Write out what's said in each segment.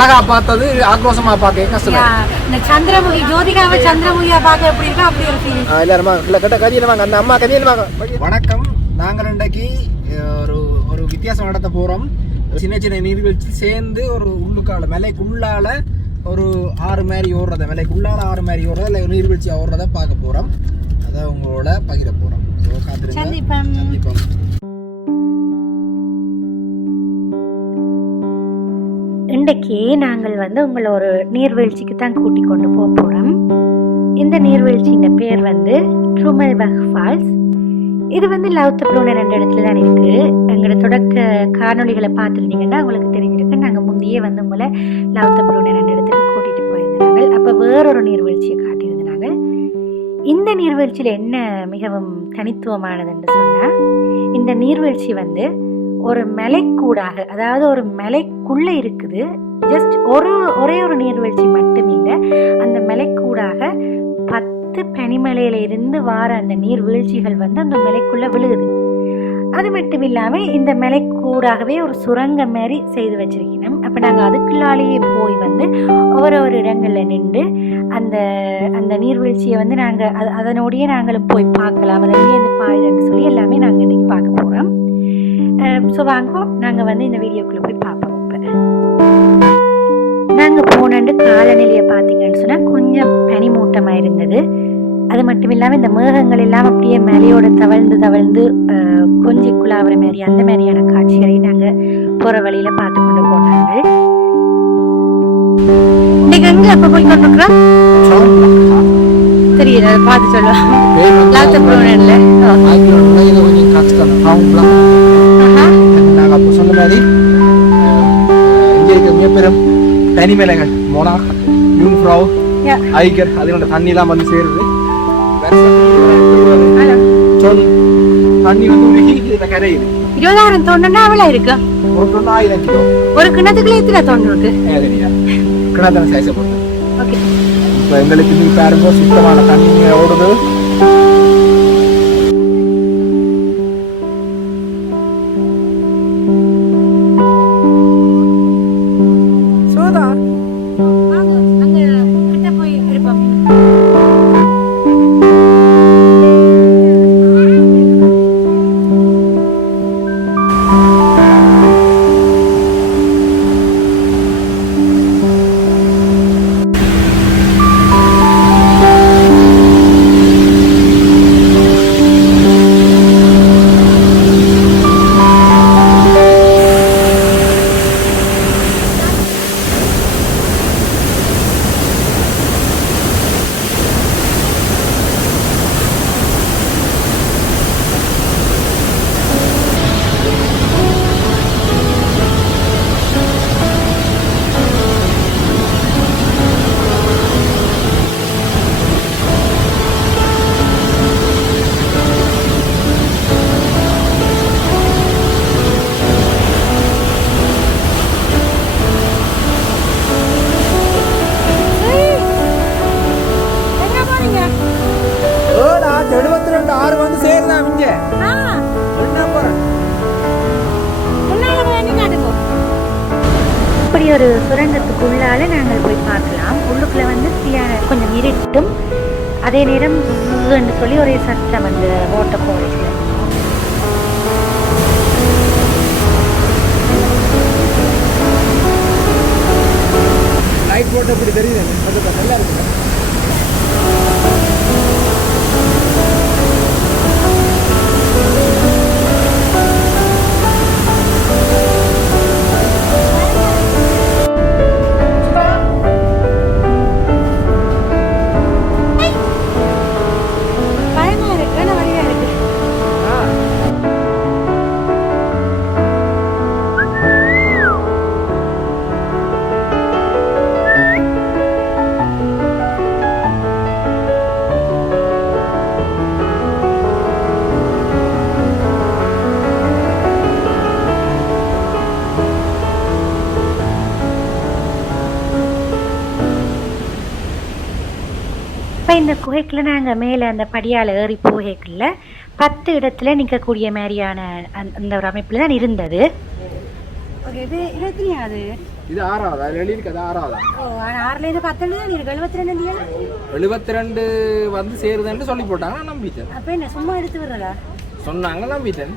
அழகா பார்த்தது ஆக்ரோஷமா பார்க்க கஷ்டம். இந்த சந்திரமுகி ஜோதிகாவை சந்திரமுகியா பார்க்க எப்படி இருக்கா அப்படி ஒரு ஃபீல். எல்லாருமா கிட்ட கதியலுமாங்க அந்த அம்மா கதியலுமாங்க. வணக்கம். நாங்கள் இன்றைக்கு ஒரு வித்தியாசம் நடத்த போறோம். சின்ன சின்ன நீர்வீழ்ச்சி சேர்ந்து ஒரு உள்ளுக்கால மலைக்குள்ளால ஒரு ஆறு மாதிரி ஓடுறத, மலைக்குள்ளால ஆறு மாதிரி ஓடுறத இல்லை நீர்வீழ்ச்சி ஓடுறத பார்க்க போறோம். அதை உங்களோட பகிர போறோம். சந்திப்போம். இன்றைக்கு நாங்கள் உங்களை ஒரு நீர்வீழ்ச்சிக்கு தான் கூட்டி கொண்டு போக போகிறோம். இந்த நீர்வீழ்ச்சியின் பேர் ட்ருமெல்பach ஃபால்ஸ். இது லவுத்தப்ளூன 2 இடத்துல தான் இருக்குது. எங்களோட தொடக்க காணொலிகளை பார்த்துருந்தீங்கன்னா உங்களுக்கு தெரிஞ்சிருக்கு. நாங்கள் முந்தையே உங்களை லவுத்தப்ளூன 2 இடத்துக்கு கூட்டிகிட்டு போயிருந்தாங்க. அப்போ வேறொரு நீர்வீழ்ச்சியை காட்டியிருந்தாங்க. இந்த நீர்வீழ்ச்சியில் என்ன மிகவும் தனித்துவமானதுன்னு சொன்னால், இந்த நீர்வீழ்ச்சி ஒரு மலைக்கூடாக, அதாவது ஒரு மலைக்குள்ளே இருக்குது. ஜஸ்ட் ஒரே ஒரு நீர்வீழ்ச்சி மட்டும் இல்லை, அந்த மலைக்கூடாக 10 பனிமலையில இருந்து வார அந்த நீர்வீழ்ச்சிகள் அந்த மலைக்குள்ளே விழுகுது. அது மட்டும் இல்லாமல் இந்த மலைக்கூடாகவே ஒரு சுரங்கம் மாதிரி செய்து வச்சிருக்கணும். அப்போ நாங்கள் அதுக்குள்ளாலேயே போய் ஒவ்வொரு இடங்களில் நின்று அந்த நீர்வீழ்ச்சியை நாங்கள் அதனோடையே நாங்களும் போய் பார்க்கலாம். அது எங்கேருந்து பாயுதுன்னு சொல்லி எல்லாமே நாங்கள் இன்றைக்கி பார்க்க போகிறோம். ஸோ வாங்க நாங்கள் இந்த வீடியோக்குள்ளே போய் பார்ப்போம். இப்போ நாங்கள் போனண்டு காலநிலையை பார்த்தீங்கன்னு சொன்னால் கொஞ்சம் பனிமூட்டமாக இருந்தது. அது மட்டும் இல்லாமல் இந்த மேகங்கள் எல்லாம் அப்படியே மேலையோட தவழ்ந்து கொஞ்சி குழாவுற மாதிரி அந்த மாதிரியான காட்சிகளை நாங்கள் போகிற வழியில் பார்த்து கொண்டு போனாங்க. இன்னைக்கு எங்கே அப்போ போய் கொண்டிருக்கிறோம் தெரியல, அதை பார்த்து சொல்லுவோம். நாங்கள் அப்போ சொன்ன மாதிரி இங்கே இருக்க மிகப்பெரும் தனிமலைகள் மோனாக், யூங்ஃப்ரau, ஐகர், அதனோட தண்ணிலாம் சேருது. தண்ணி உருகி இதில் கரையுது. 20,000 தொண்டுன்னா அவ்வளோ இருக்கு. ஒரு தொண்டு 1000 கிலோ. ஒரு கிணத்துக்குள்ள எத்தனை தொண்டு இருக்கு? கிணத்துல சைஸை பொறுத்து. ஓகே, இப்போ எங்களுக்கு நீ பாருங்க, சுத்தமான தண்ணி ஓடுது. ஒரு சுரங்கத்துக்குள்ளால நாங்கள் போய் பார்க்கலாம். உள்ளுக்குள்ள ஃப்ரீயான கொஞ்சம் இருட்டும், அதே நேரம் என்று சொல்லி ஒரே சத்தம் வாட்டர் ஃபால்ஸ்ல. லைட் போட்டு அப்படி தெரியுது, அது நல்லா இருக்கு. இப்போ இந்த குகைக்குள்ள நாங்கள் மேலே அந்த படியால் ஏறி போகைக்குள்ள 10 இடத்துல நிற்கக்கூடிய மாதிரியான அந்த ஒரு அமைப்பில் தான் இருந்தது. ஓகே, இது 23வது இது 6வது, அது எழுதிருக்கு, அது 6வது. 6லேருந்து 10 தான் இருக்கு. 72 72 வந்து சேருதுன்னு சொல்லி போட்டாங்க. நான் நம்பிட்டேன். அப்ப என்ன சும்மா எடுத்து விடுறதா சொன்னாங்க, நம்பிட்டேன்.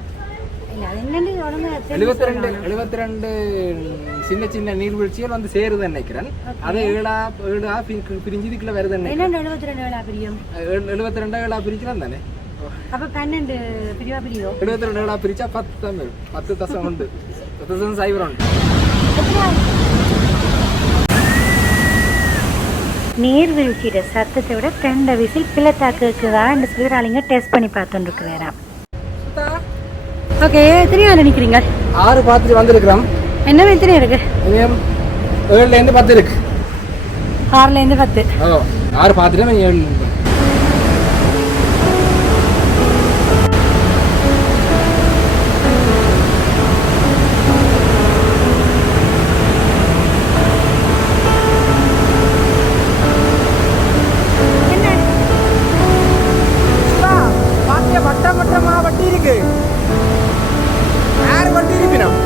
இல்ல அது என்னன்னு ஒழுங்கா 72 சின்ன சின்ன நீர்வீழ்ச்சிகள் வந்து சேருதுன்னு நினைக்கிறேன். அது 7ஆ பிரிஞ்சு இதுக்குள்ள வருதுன்னு நினைக்கிறேன். 72 7ஆ பிரியும். 72 7ஆ பிரிக்கலாம் தானே. அப்ப 12 பிரிவா பிரியும். 72 7ஆ பிரிச்சா 10 தான் வரும். 10 தசம் உண்டு. 10,000 உண்டு. நீர்வீழ்ச்சியோட சத்தத்தை விட 2 விசில் பிள்ளைத்தாக்கு இருக்குதா இந்த சிறாளிங்க டெஸ்ட் பண்ணி பார்த்துட்டு இருக்கிறேன். ஓகே, எத்தனை ஆள் நிற்கிறீங்க? 6 பார்த்துட்டு வந்திருக்கிறோம். என்ன எத்தனை இருக்கு? 7லேருந்து 10 இருக்கு. 6லேருந்து 10. 6 பார்த்துட்டு 7. வட்டமா வட்டி இருக்கு. யாரு வட்டி இருப்பினோம்?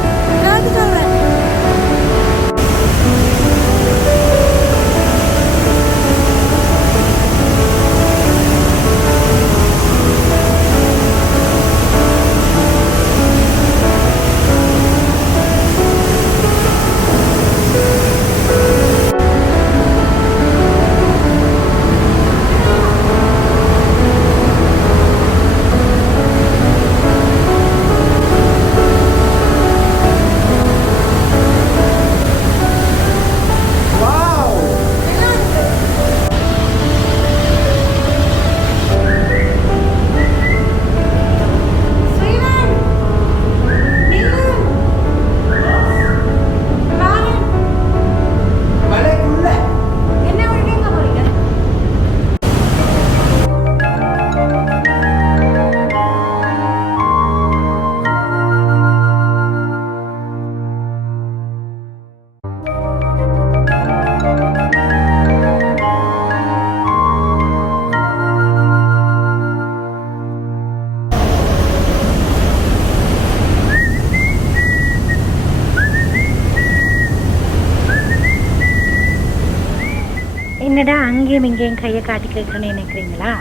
என்னடா அங்கேயும் இங்கேயும் கையை காட்டி கேட்குறேன்னு நினைக்கிறீங்களா?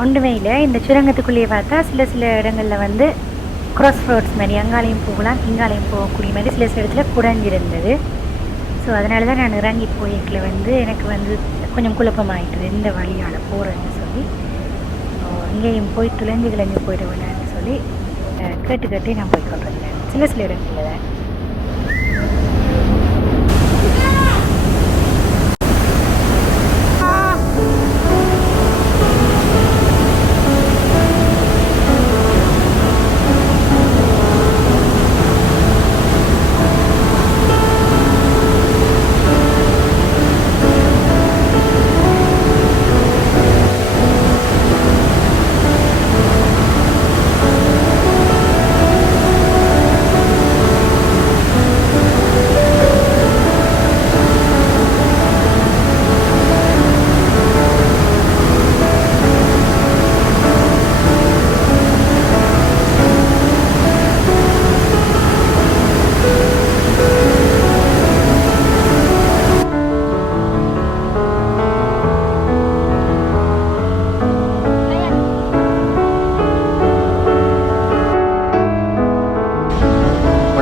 ஒன்றுமே இல்லை. இந்த சுரங்கத்துக்குள்ளேயே பார்த்தா சில இடங்களில் வந்து க்ராஸ் ரோட்ஸ் மாதிரி அங்காலையும் போகலாம் இங்காலையும் போகக்கூடிய மாதிரி சில இடத்துல குறைஞ்சிருந்தது. ஸோ அதனால தான் நான் இறங்கி போய்க்கில் வந்து எனக்கு வந்து கொஞ்சம் குழப்பமாயிட்டுது இந்த வழியால் போகிறேன்னு சொல்லி. இங்கேயும் போய் துளைஞ்சு போயிட வேண்டாம்னு சொல்லி கேட்டு நான் போய் கொண்டிருந்தேன் சில இடங்களில் தான்.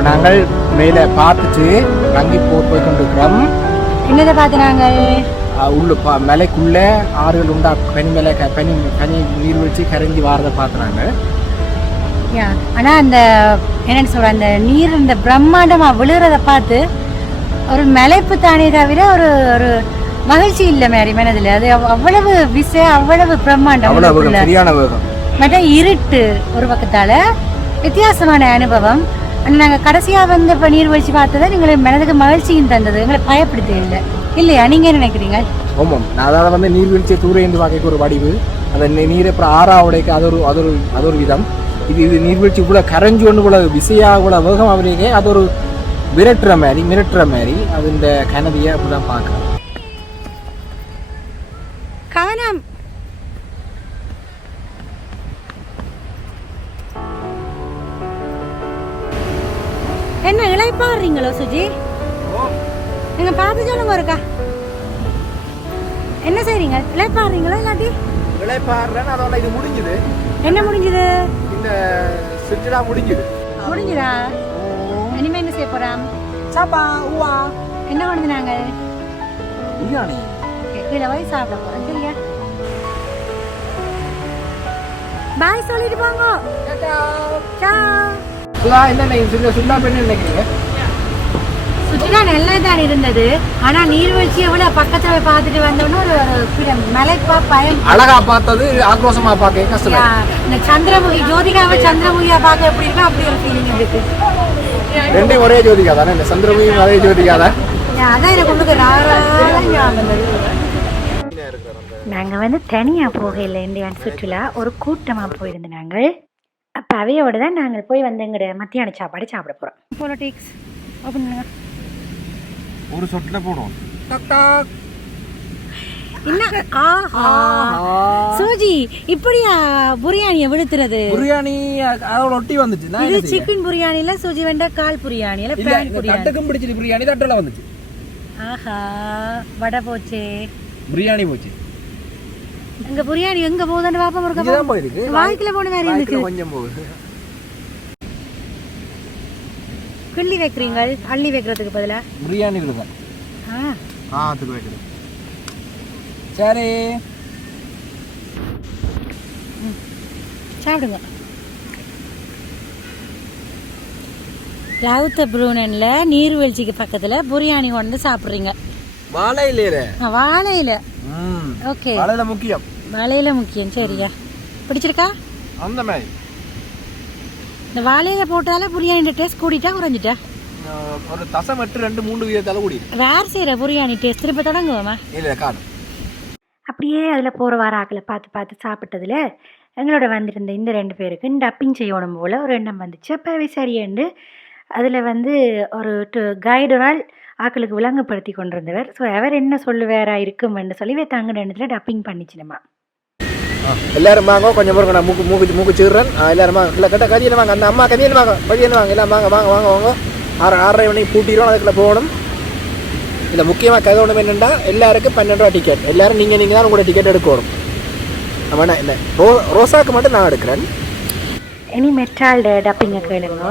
நாங்கள் மேலே பார்த்துட்டு இறங்கி போய் கொண்டிருக்கிறோம். என்னதை பார்த்து நாங்கள் உள்ள மலைக்குள்ள ஆறுகள் உண்டா, பனி நீர்வீழ்ச்சி கரைஞ்சி வாரதை பார்த்துனாங்க. ஆனால் அந்த என்னென்னு சொல்கிற அந்த நீர் இந்த பிரம்மாண்டமாக விழுகிறத பார்த்து ஒரு மலைப்பு தானே தவிர ஒரு ஒரு மகிழ்ச்சி இல்லை மாதிரி மனதில். அது அவ்வளவு அவ்வளவு பிரம்மாண்டம், சரியான வேகம். மற்ற இருட்டு ஒரு பக்கத்தால் வித்தியாசமான அனுபவம். ஆனால் நாங்கள் கடைசியாக வந்து இப்போ நீர்வீழ்ச்சி பார்த்ததை எங்களுக்கு மனதுக்கு மகிழ்ச்சியும் தந்தது, எங்களை பயப்படுத்த இல்லை இல்லையா? நீங்கள் என்ன நினைக்கிறீங்க? ஆமாம், நான் அதாவது வந்து நீர்வீழ்ச்சியை தூரேந்து பார்க்க ஒரு வடிவு, அந்த நீர் அப்புறம் ஆறாவுடைக்கு அது ஒரு விதம். இது நீர்வீழ்ச்சி இவ்வளோ கரைஞ்சி ஒன்று இவ்வளோ விசையாக இவ்வளோ வேகம் அவருக்கு அது ஒரு மிரட்டுற மாதிரி அது இந்த கனவியை அப்படிதான் பார்க்குறேன். கவனம். என்ன இளைப்பாடுறீங்களோ சுஜி? நீங்க பார்த்து சொல்லுங்க ஒருக்கா. என்ன செய்றீங்க? இளைப்பாடுறீங்களா இல்லாட்டி? இளைப்பாடுறேன். அதோட இது முடிஞ்சுது. என்ன முடிஞ்சுது? இந்த சுற்றுலா முடிஞ்சுது. முடிஞ்சுதா? இனிமே என்ன செய்ய போறோம்? சாப்பா ஊவா என்ன பண்ணுது நாங்க? பிரியாணி. கீழே போய் சாப்பிட போறோம். சரியா? பாய் சொல்லிட்டு போங்க. சுற்றுலா பண்ணி நினைக்கிறீங்க? சுற்றுலா நல்லா தான் இருந்தது. ஆனா நீர்வீழ்ச்சி எவ்வளவு பக்கத்துல போய் பார்த்துட்டு வந்தோன்னு ஒரு மலைப்பா பயம். அழகா பார்த்தது ஆக்ரோஷமா பார்க்க கஷ்டம். இந்த சந்திரமுகி ஜோதிகாவை சந்திரமுகியா பார்க்க எப்படி இருக்கா அப்படி ஒரு ஃபீலிங் இருக்கு. ரெண்டும் ஒரே ஜோதிகா தானே? இந்த சந்திரமுகியும் அதே ஜோதிகா தான். அதான் எனக்கு நாங்க வந்து தனியா போகல இந்தியான் சுற்றுலா ஒரு கூட்டமா போயிருந்தோம் நாங்கள். அப்ப அவையோட தான் நாங்கள் போய் வந்து எங்கட மத்தியான சாப்பாடு சாப்பிட போறோம். பொலிட்டிக்ஸ் ஓபன் பண்ணுங்க. ஒரு சொட்ல போடுவோம். டக் டக். என்ன சோஜி இப்படியா பிரியாணியை விழுத்துறது? பிரியாணி அதோட ஒட்டி வந்துச்சு. இது சிக்கன் பிரியாணில சோஜி வேண்டா கால் பிரியாணி இல்ல பிரான் பிரியாணி. தட்டுக்கும் பிடிச்சிட்டு பிரியாணி தட்டல வந்துச்சு. ஆஹா வடை போச்சே. பிரியாணி போச்சு. எங்க பிரியாணி எங்க போகுதுன்னு பாப்போம். இருக்கு வாய்க்குல போன வேற இருக்கு. கொஞ்சம் போகுது. கிள்ளி வைக்கிறீங்க அள்ளி வைக்கிறதுக்கு பதிலா பிரியாணி விடுங்க. அதுக்கு வைக்கிறேன். சரி சாப்பிடுங்க. லவுத்த ப்ரூனன்ல நீர்வீழ்ச்சிக்கு பக்கத்துல பிரியாணி கொண்டு சாப்பிடுறீங்க. வாழையில. வாழையில. ஓகே. வாழையில முக்கியம். வாழையில முக்கியம். சரியா பிடிச்சிருக்கா? அந்த மாதிரி இந்த வாழையில போட்டால பிரியாணி டேஸ்ட் கூடிட்டா குறைஞ்சிட்டா? ஒரு தசம் 8 2 3 வீதத்தால கூடி. வேற செய்யற பிரியாணி டேஸ்ட் திரும்ப தொடங்குவோமா? இல்ல காணும். அப்படியே அதில் போகிற வார ஆக்களை பார்த்து பார்த்து சாப்பிட்டதில் எங்களோட வந்திருந்த இந்த 2 பேருக்கு டப்பிங் செய்யணும் போல் ஒரு எண்ணம் வந்துச்சு. அப்போவே சரியண்டு அதில் வந்து ஒரு கைடரால் ஆக்களுக்கு விளங்கப்படுத்தி கொண்டிருந்தவர். ஸோ அவர் என்ன சொல்லுவாரா இருக்கும்னு சொல்லி தங்க இடத்துல டப்பிங் பண்ணிச்சுனமா. எல்லாரும் வாங்க கொஞ்சம் பொறுங்க. மூக்கு மூக்கு மூக்கு சிறுறன் எல்லாரும் வாங்க. இல்லை கட்ட கதியில் வாங்க. அந்த அம்மா கதியில் வாங்க. வழியில் வாங்க. எல்லாம் வாங்க வாங்க வாங்க வாங்க. 6:30 மணிக்கு பூட்டிடுவோம். அதுக்குள்ளே போகணும். இல்லை முக்கியமாக கதை ஒன்று என்னென்னா எல்லாருக்கும் 12 ரூபா டிக்கெட். எல்லோரும் நீங்கள் தான் உங்களோட டிக்கெட் எடுக்கணும். வேணா இல்லை ரோசாவுக்கு மட்டும் நான் எடுக்கிறேன். இனி மெட்டால்ட டப்பிங்க கேளுங்க.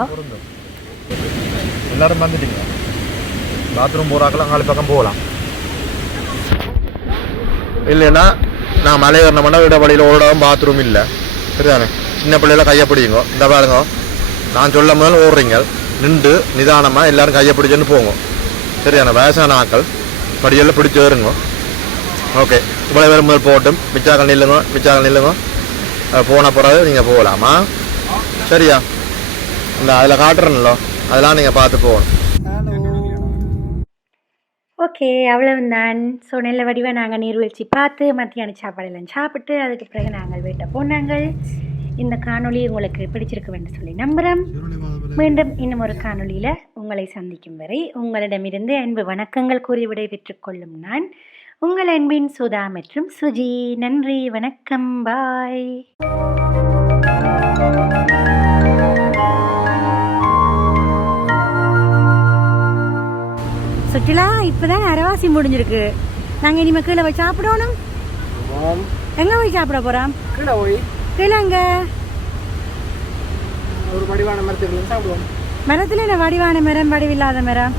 எல்லோரும் வந்துட்டீங்க. பாத்ரூம் போகிறாக்கெல்லாம் 4 பக்கம் போகலாம். இல்லைன்னா நான் மலை ஏறின பண்ண விட வழியில் ஒரு இடம் பாத்ரூம் இல்லை. சரிதானே? சின்ன பிள்ளையில கையை பிடிங்க. இந்த பாருங்க நான் சொல்ல முதல்ல ஓடுறீங்க. நின்று நிதானமாக எல்லோரும் கையை பிடிச்சுன்னு போங்க. சரியான வயசான ஆக்கள் படியெல்லாம் பிடிச்சி வருங்க. ஓகே இவ்வளோ பேர் முதல் போட்டும் மிச்சாக்கள் நில்லுங்க. போன பிறகு நீங்கள் போகலாமா? சரியா? இந்த அதில் காட்டுறேன்ல அதெல்லாம் நீங்கள் பார்த்து போகணும். ஓகே அவ்வளவுதான். ஸோ நல்ல வடிவாக நாங்கள் நீர்வீழ்ச்சி பார்த்து மத்தியான சாப்பாடெல்லாம் சாப்பிட்டு அதுக்கு பிறகு நாங்கள் வீட்டை போனாங்கள். இந்த காணொளி உங்களுக்கு பிடிச்சிருக்க வேண்டும் சொல்லி நம்புகிறேன். மீண்டும் இன்னும் ஒரு காணொளியில் உங்களை சந்திக்கும் வரை உங்களிடமிருந்து அன்பு வணக்கங்கள் கூறி விடைபெற்றுக் கொள்ளும் நான் உங்கள் அன்பின் சுதா மற்றும் சுஜி. நன்றி, வணக்கம், பாய். சுற்றுலா இப்பதான் அரவாசி முடிஞ்சிருக்கு. நாங்க இனிமே கீழே போய் சாப்பிடணும். எங்க போய் சாப்பிட போறோம்? கீழே எங்க ஒரு வடிவான மரத்துல சாப்பிடுவோம். மரத்துல என்ன வடிவான மரம் வடிவில்லாத மரம்?